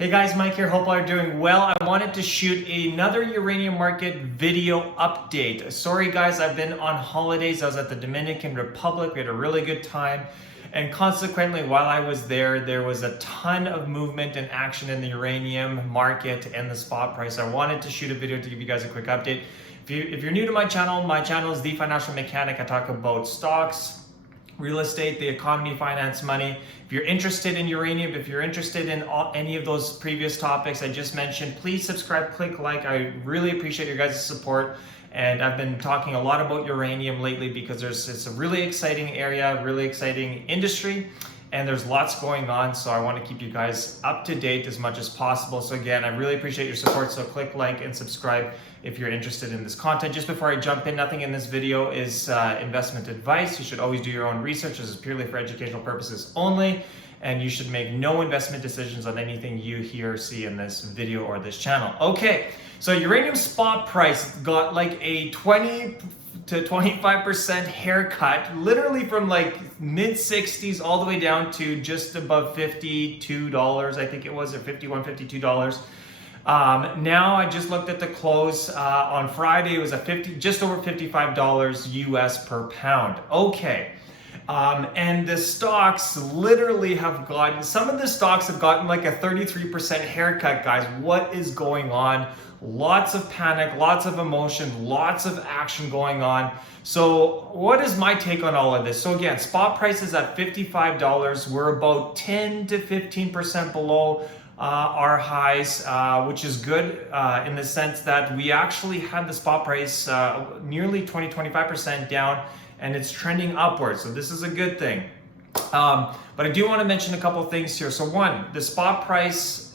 Hey guys, Mike here. Hope all are doing well. I wanted to shoot another uranium market video update. Sorry guys, I've been on holidays. I was at the Dominican Republic. We had a really good time. And consequently, while I was there was a ton of movement and action in the uranium market and the spot price. I wanted to shoot a video to give you guys a quick update. If you're new to my channel is The Financial Mechanic. I talk about stocks, real estate, the economy, finance, money. If you're interested in uranium, if you're interested in any of those previous topics I just mentioned, please subscribe, click like. I really appreciate your guys' support. And I've been talking a lot about uranium lately because it's a really exciting area, really exciting industry, and there's lots going on. So I want to keep you guys up to date as much as possible. So again, I really appreciate your support. So click like and subscribe if you're interested in this content. Just before I jump in, nothing in this video is investment advice. You should always do your own research. This is purely for educational purposes only, and you should make no investment decisions on anything you hear or see in this video or this channel. Okay, so uranium spot price got like a 20 to 25% haircut, literally from like mid 60s all the way down to just above $52, I think it was, or $51, $52. Now I just looked at the close on Friday. It was just over $55 US per pound. Okay. And the stocks literally have gotten, some of the stocks have gotten like a 33% haircut, guys. What is going on? Lots of panic, lots of emotion, lots of action going on. So what is my take on all of this? So again, spot prices at $55. We're about 10 to 15% below our highs, which is good in the sense that we actually had the spot price nearly 20-25% down, and it's trending upwards. So this is a good thing. But I do want to mention a couple things here. So one, the spot price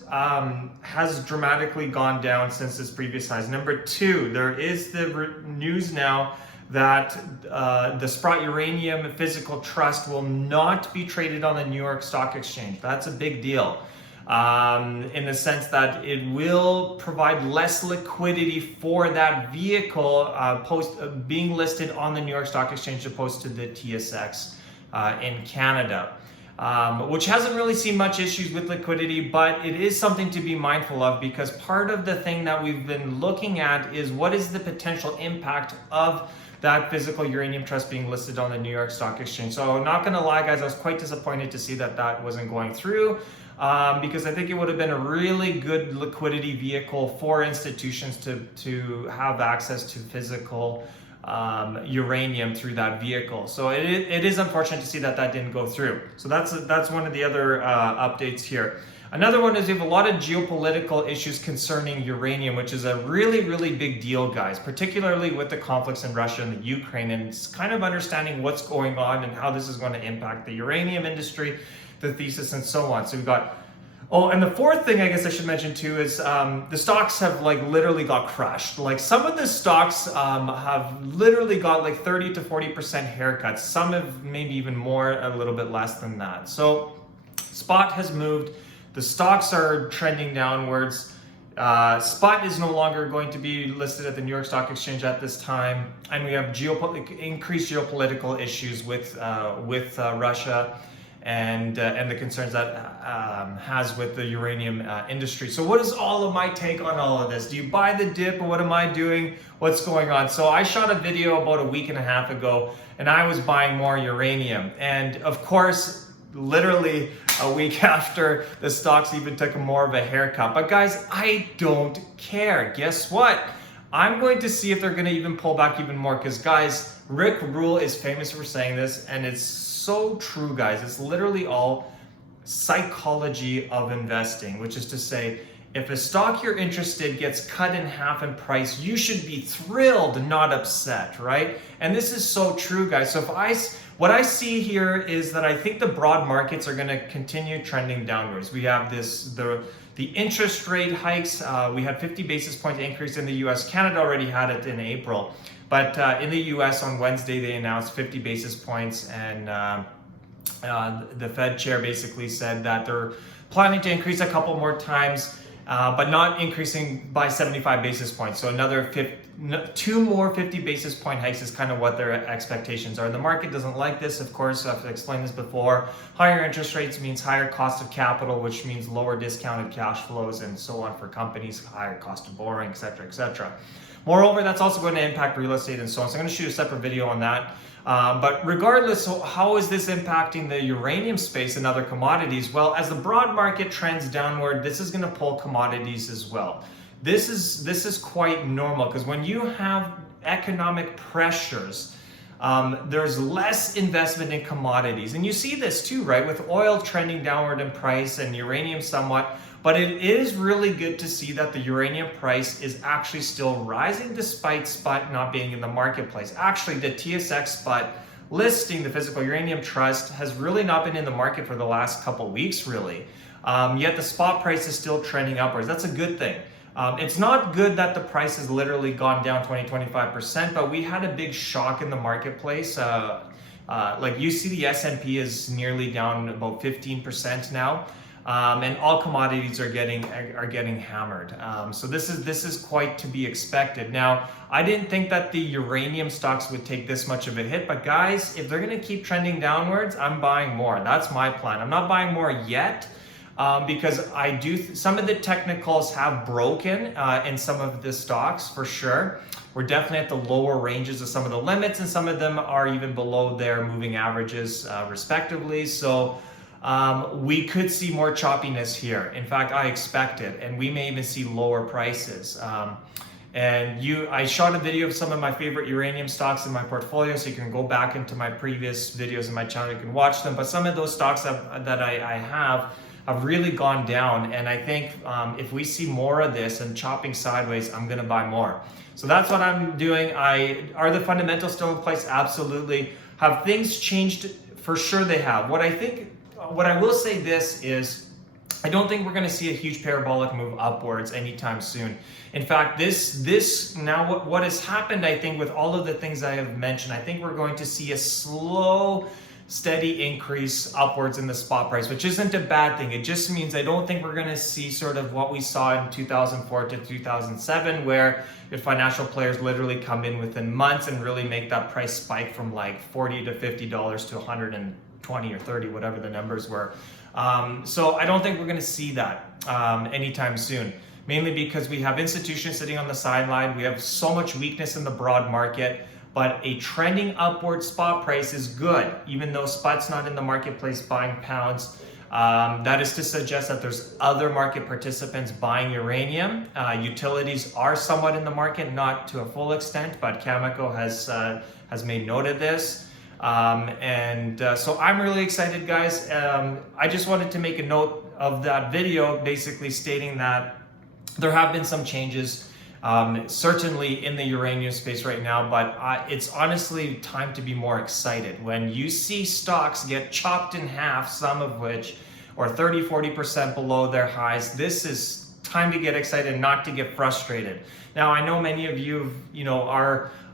has dramatically gone down since its previous highs. Number two, there is the news now that the Sprott Uranium Physical Trust will not be traded on the New York Stock Exchange. That's a big deal. In the sense that it will provide less liquidity for that vehicle being listed on the New York Stock Exchange opposed to the TSX in Canada, which hasn't really seen much issues with liquidity, but it is something to be mindful of, because part of the thing that we've been looking at is what is the potential impact of that physical uranium trust being listed on the New York Stock Exchange. So not gonna lie guys, I was quite disappointed to see that that wasn't going through. Because I think it would have been a really good liquidity vehicle for institutions to have access to physical uranium through that vehicle. So it is unfortunate to see that that didn't go through. So that's one of the other updates here. Another one is we have a lot of geopolitical issues concerning uranium, which is a really, really big deal, guys, particularly with the conflicts in Russia and the Ukraine, and it's kind of understanding what's going on and how this is going to impact the uranium industry, the thesis, and so on. So we've got, oh, and the fourth thing I guess I should mention too is the stocks have like literally got crushed. Like some of the stocks have literally got like 30 to 40% haircuts. Some have maybe even more, a little bit less than that. So spot has moved. The stocks are trending downwards. Spot is no longer going to be listed at the New York Stock Exchange at this time, and we have increased geopolitical issues with Russia and the concerns that has with the uranium industry. So what is all of my take on all of this? Do you buy the dip, or what am I doing? What's going on? So I shot a video about a week and a half ago, and I was buying more uranium. And of course, literally a week after, the stocks even took more of a haircut. But guys, I don't care. Guess what? I'm going to see if they're going to even pull back even more, because guys, Rick Rule is famous for saying this, and it's so true, guys. It's literally all psychology of investing, which is to say, if a stock you're interested gets cut in half in price, you should be thrilled, not upset, right? And this is so true, guys. So what I see here is that I think the broad markets are going to continue trending downwards. We have the interest rate hikes. We had 50 basis point increase in the US. Canada already had it in April. But in the US on Wednesday, they announced 50 basis points, and the Fed chair basically said that they're planning to increase a couple more times, but not increasing by 75 basis points. So another two more 50 basis point hikes is kind of what their expectations are. The market doesn't like this, of course. I've explained this before. Higher interest rates means higher cost of capital, which means lower discounted cash flows and so on for companies, higher cost of borrowing, etc., etc. Moreover, that's also going to impact real estate and so on. So I'm going to shoot a separate video on that. But regardless, how is this impacting the uranium space and other commodities? Well, as the broad market trends downward, this is going to pull commodities as well. This is quite normal, because when you have economic pressures, there's less investment in commodities. And you see this too, right? With oil trending downward in price and uranium somewhat. But it is really good to see that the uranium price is actually still rising despite spot not being in the marketplace. Actually, the TSX spot listing, the Physical Uranium Trust, has really not been in the market for the last couple weeks, really. Yet the spot price is still trending upwards. That's a good thing. It's not good that the price has literally gone down 20-25%, but we had a big shock in the marketplace. Like you see, the S&P is nearly down about 15% now. And all commodities are getting hammered. So this is quite to be expected. Now, I didn't think that the uranium stocks would take this much of a hit, but guys, if they're going to keep trending downwards, I'm buying more. That's my plan. I'm not buying more yet. Because some of the technicals have broken in some of the stocks for sure. We're definitely at the lower ranges of some of the limits, and some of them are even below their moving averages respectively. So we could see more choppiness here. In fact, I expect it, and we may even see lower prices. I shot a video of some of my favorite uranium stocks in my portfolio, so you can go back into my previous videos in my channel, you can watch them. But some of those stocks that I have really gone down, and I think if we see more of this and chopping sideways, I'm going to buy more. So that's what I'm doing. Are the fundamentals still in place? Absolutely. Have things changed? For sure they have. What I will say this is, I don't think we're going to see a huge parabolic move upwards anytime soon. In fact, what has happened, I think, with all of the things I have mentioned, I think we're going to see a slow, steady increase upwards in the spot price, which isn't a bad thing. It just means I don't think we're going to see sort of what we saw in 2004 to 2007, where if financial players literally come in within months and really make that price spike from like $40 to $50 to 120 or 30, whatever the numbers were. So I don't think we're going to see that anytime soon, mainly because we have institutions sitting on the sideline. We have so much weakness in the broad market. But a trending upward spot price is good, even though spot's not in the marketplace buying pounds. That is to suggest that there's other market participants buying uranium. Utilities are somewhat in the market, not to a full extent, but Cameco has made note of this. So I'm really excited, guys. I just wanted to make a note of that video, basically stating that there have been some changes. Certainly in the uranium space right now, but it's honestly time to be more excited. When you see stocks get chopped in half, some of which, or 30-40% below their highs, this is time to get excited, not to get frustrated. Now, I know many of you,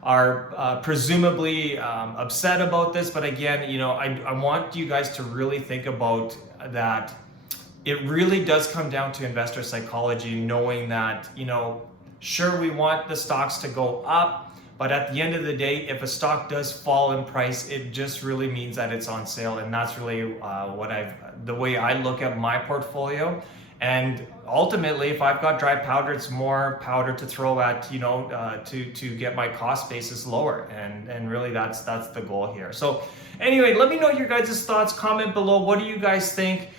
are presumably upset about this, but again, I want you guys to really think about that. It really does come down to investor psychology, knowing that, sure, we want the stocks to go up, but at the end of the day, if a stock does fall in price, it just really means that it's on sale, and that's really the way I look at my portfolio. And ultimately, if I've got dry powder, it's more powder to throw at, to get my cost basis lower, and really that's the goal here. So anyway, let me know your guys' thoughts. Comment below. What do you guys think?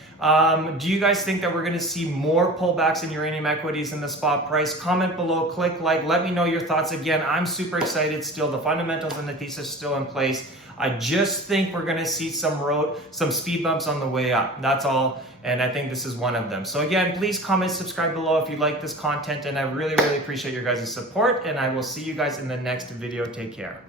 Do you guys think that we're going to see more pullbacks in uranium equities in the spot price? Comment below, click like, let me know your thoughts. Again, I'm super excited still. The fundamentals and the thesis are still in place. I just think we're going to see some speed bumps on the way up. That's all. And I think this is one of them. So again, please comment, subscribe below if you like this content. And I really, really appreciate your guys' support. And I will see you guys in the next video. Take care.